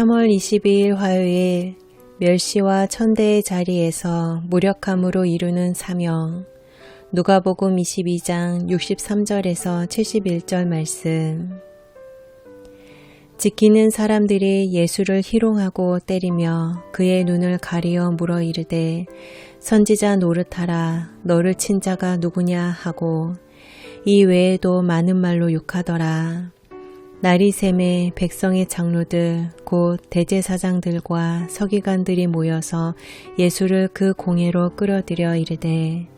3월 22일 화요일 멸시와 천대의 자리에서 무력함으로 이루는 사명 누가복음 22장 63절에서 71절 말씀 지키는 사람들이 예수를 희롱하고 때리며 그의 눈을 가리어 물어 이르되 선지자 노릇하라 너를 친 자가 누구냐 하고 이 외에도 많은 말로 욕하더라. 샘에 백성의 장로들 곧 대제사장들과 서기관들이 모여서 예수를 그 공회로 끌어들여 이르되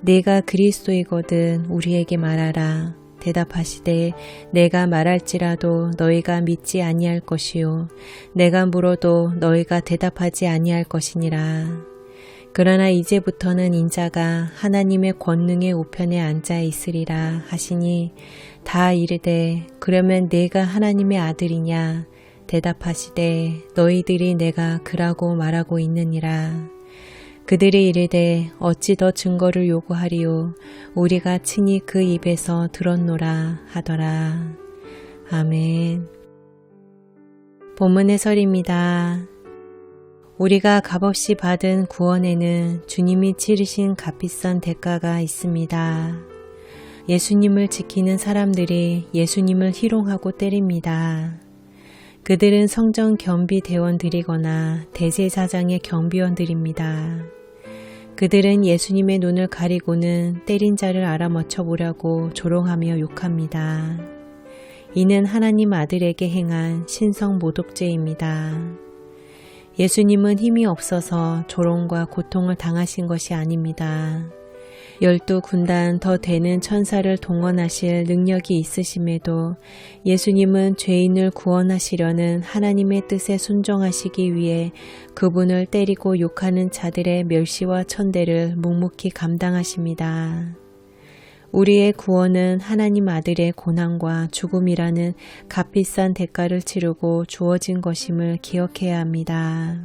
내가 그리스도이거든 우리에게 말하라. 대답하시되 내가 말할지라도 너희가 믿지 아니할 것이요. 내가 물어도 너희가 대답하지 아니할 것이니라 그러나 이제부터는 인자가 하나님의 권능의 우편에 앉아 있으리라 하시니 다 이르되 그러면 내가 하나님의 아들이냐? 대답하시되 너희들이 내가 그라고 말하고 있느니라. 그들이 이르되 어찌 더 증거를 요구하리요? 우리가 친히 그 입에서 들었노라 하더라. 아멘. 본문 해설입니다. 우리가 값없이 받은 구원에는 주님이 치르신 값비싼 대가가 있습니다. 예수님을 지키는 사람들이 예수님을 희롱하고 때립니다. 그들은 성전 경비 대원들이거나 대제사장의 경비원들입니다. 그들은 예수님의 눈을 가리고는 때린 자를 알아맞혀 보려고 조롱하며 욕합니다. 이는 하나님 아들에게 행한 신성 모독죄입니다. 예수님은 힘이 없어서 조롱과 고통을 당하신 것이 아닙니다. 열두 군단 더 되는 천사를 동원하실 능력이 있으심에도 예수님은 죄인을 구원하시려는 하나님의 뜻에 순종하시기 위해 그분을 때리고 욕하는 자들의 멸시와 천대를 묵묵히 감당하십니다. 우리의 구원은 하나님 아들의 고난과 죽음이라는 값비싼 대가를 치르고 주어진 것임을 기억해야 합니다.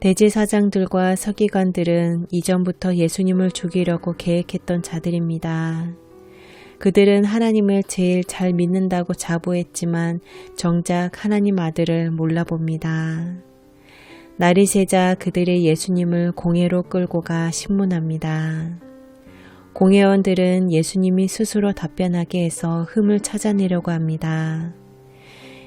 대제사장들과 서기관들은 이전부터 예수님을 죽이려고 계획했던 자들입니다. 그들은 하나님을 제일 잘 믿는다고 자부했지만 정작 하나님 아들을 몰라봅니다. 날이 새자 그들의 예수님을 공회로 끌고 가 신문합니다. 공회원들은 예수님이 스스로 답변하게 해서 흠을 찾아내려고 합니다.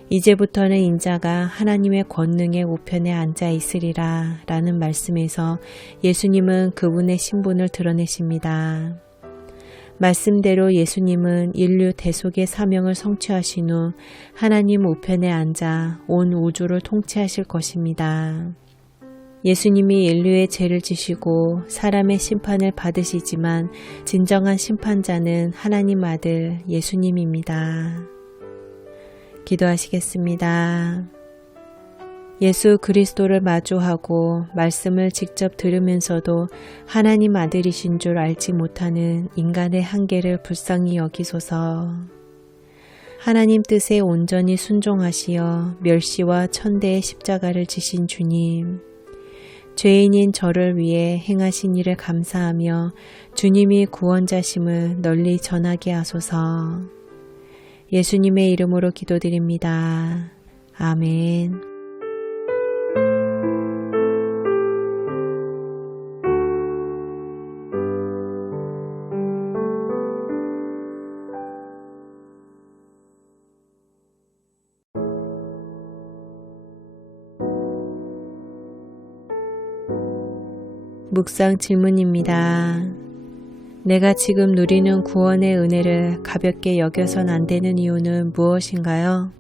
이제부터는 인자가 하나님의 권능의 우편에 앉아 있으리라 라는 말씀에서 예수님은 그분의 신분을 드러내십니다. 말씀대로 예수님은 인류 대속의 사명을 성취하신 후 하나님 우편에 앉아 온 우주를 통치하실 것입니다. 예수님이 인류의 죄를 지시고 사람의 심판을 받으시지만 진정한 심판자는 하나님 아들 예수님입니다. 기도하시겠습니다. 예수 그리스도를 마주하고 말씀을 직접 들으면서도 하나님 아들이신 줄 알지 못하는 인간의 한계를 불쌍히 여기소서. 하나님 뜻에 온전히 순종하시어 멸시와 천대의 십자가를 지신 주님. 죄인인 저를 위해 행하신 일을 감사하며 주님이 구원자심을 널리 전하게 하소서. 예수님의 이름으로 기도드립니다. 아멘. 묵상 질문입니다. 내가 지금 누리는 구원의 은혜를 가볍게 여겨선 안 되는 이유는 무엇인가요?